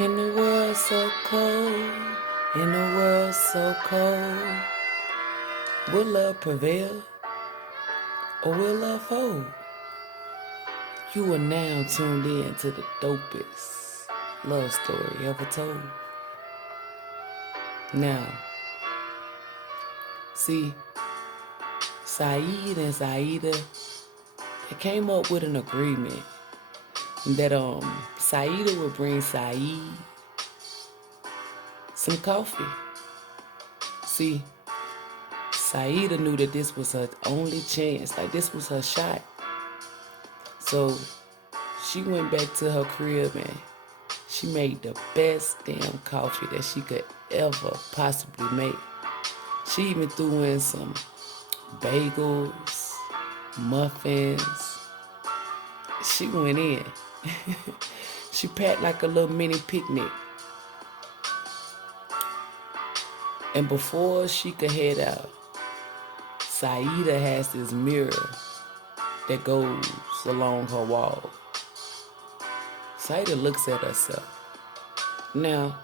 In the world so cold, in the world so cold, will love prevail or will love hold? You are now tuned in to the dopest love story ever told. Now, see, Saeed and Saida, they came up with an agreement that Saida would bring Saeed some coffee. See, Saida knew that this was her only chance, like this was her shot. So she went back to her crib and she made the best damn coffee that she could ever possibly make. She even threw in some bagels, muffins. She went in. She packed like a little mini picnic. And before she could head out, Saida has this mirror that goes along her wall. Saida looks at herself. Now,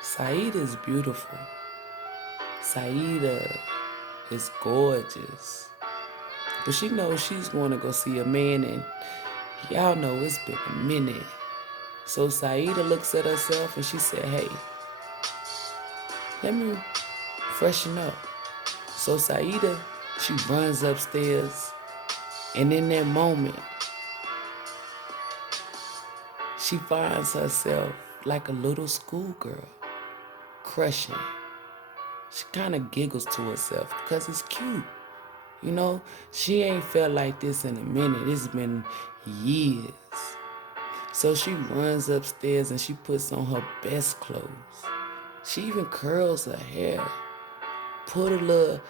Saida is beautiful. Saida is gorgeous. But she knows she's going to go see a man, and y'all know it's been a minute. So Saida looks at herself and she said, hey, let me freshen up. So Saida, she runs upstairs, and in that moment, she finds herself like a little schoolgirl, crushing. She kind of giggles to herself because it's cute. You know, she ain't felt like this in a minute. It's been years. So she runs upstairs and she puts on her best clothes. She even curls her hair, put a little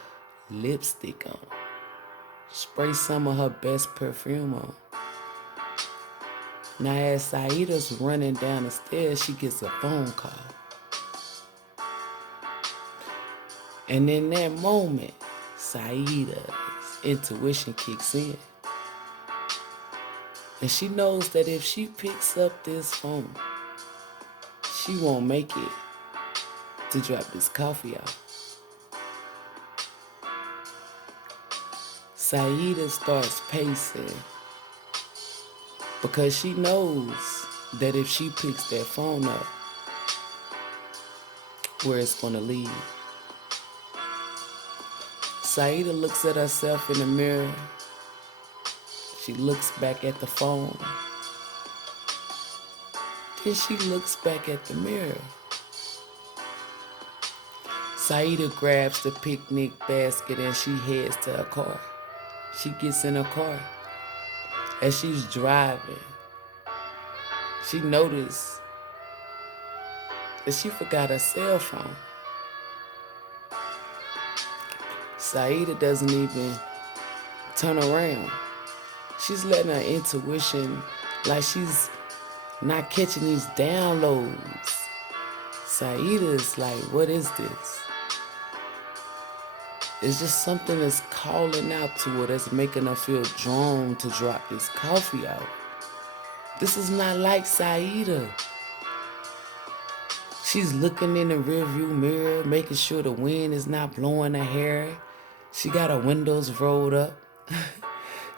lipstick on, spray some of her best perfume on. Now as Saida's running down the stairs, she gets a phone call. And in that moment, Saida's intuition kicks in. And she knows that if she picks up this phone, she won't make it to drop this coffee out. Saida starts pacing because she knows that if she picks that phone up, where it's gonna lead. Saida looks at herself in the mirror. She looks back at the phone. Then she looks back at the mirror. Saida grabs the picnic basket and she heads to her car. She gets in her car. As she's driving, she noticed that she forgot her cell phone. Saida doesn't even turn around. She's letting her intuition, like she's not catching these downloads. Saida's like, what is this? It's just something that's calling out to her, that's making her feel drawn to drop this coffee out. This is not like Saida. She's looking in the rearview mirror, making sure the wind is not blowing her hair. She got her windows rolled up.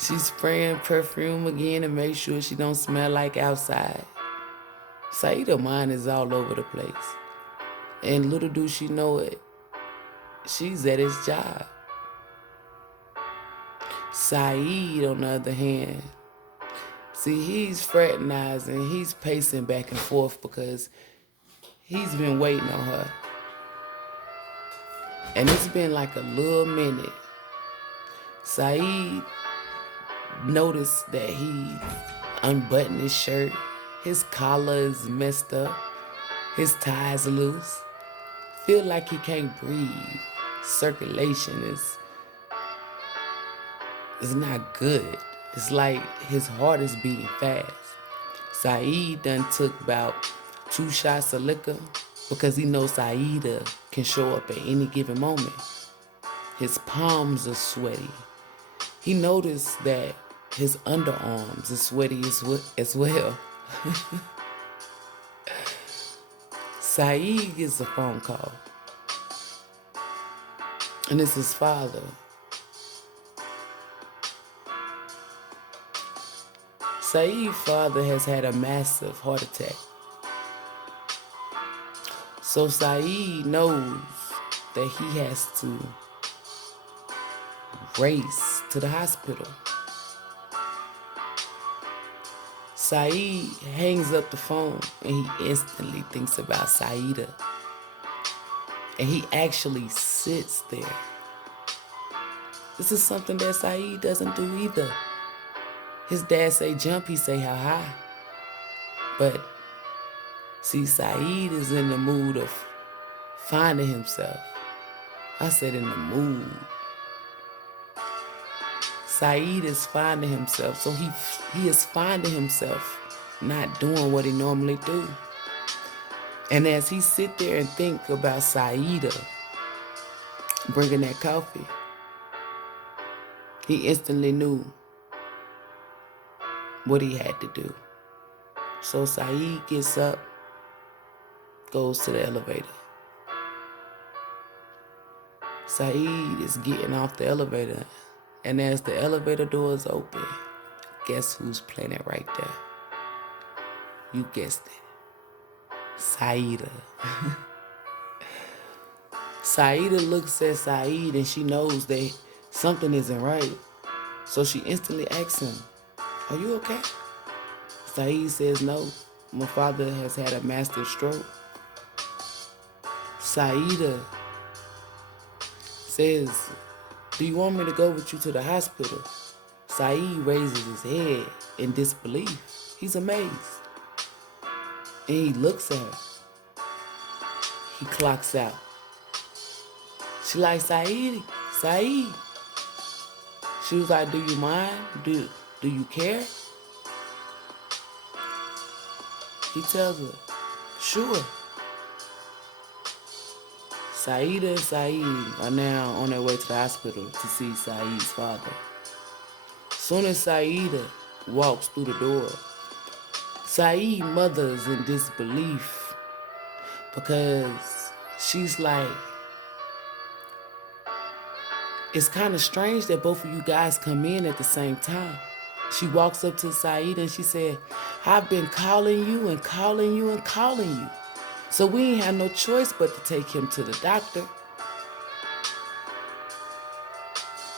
She's spraying perfume again to make sure she don't smell like outside. Saida's mind is all over the place. And little do she know it, she's at his job. Saeed, on the other hand, see, he's fraternizing, he's pacing back and forth because he's been waiting on her. And it's been like a little minute. Saeed noticed that he unbuttoned his shirt. His collar is messed up. His tie's loose. Feel like he can't breathe. Circulation is not good. It's like his heart is beating fast. Saeed done took about 2 shots of liquor because he knows Saida can show up at any given moment. His palms are sweaty. He noticed that his underarms are sweaty as well. Saeed gets a phone call. And it's his father. Saeed's father has had a massive heart attack. So Saeed knows that he has to race to the hospital. Saeed hangs up the phone and he instantly thinks about Saida. And he actually sits there. This is something that Saeed doesn't do either. His dad say jump, he say how high. But see, Saeed is in the mood of finding himself. I said in the mood. Saeed is finding himself. So he is finding himself not doing what he normally do. And as he sit there and think about Saida bringing that coffee, he instantly knew what he had to do. So Saeed gets up, goes to the elevator. Saeed is getting off the elevator, and as the elevator doors open, guess who's playing right there? You guessed it. Saida. Saida looks at Saeed and she knows that something isn't right. So she instantly asks him, "Are you okay?" Saeed says, "No, my father has had a massive stroke." Saida says, "Do you want me to go with you to the hospital?" Saeed raises his head in disbelief. He's amazed. And he looks at her. He clocks out. She like, Saeed. She was like, "Do you mind? Do you care?" He tells her, "Sure." Saida and Saeed are now on their way to the hospital to see Saeed's father. Soon as Saida walks through the door, Saeed's mother is in disbelief because she's like, it's kind of strange that both of you guys come in at the same time. She walks up to Saeed and she said, "I've been calling you and calling you and calling you. So we ain't had no choice but to take him to the doctor."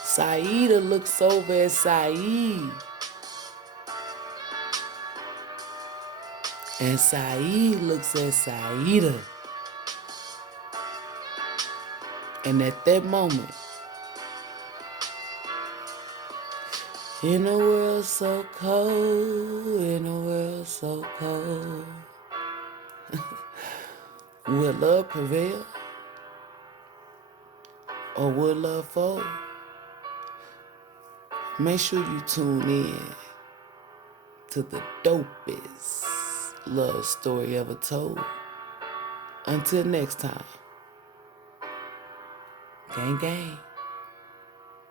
Saida looks over at Saeed. And Saeed looks at Saida. And at that moment, in a world so cold, in a world so cold, will love prevail or will love fold? Make sure you tune in to the dopest love story ever told. Until next time, gang gang.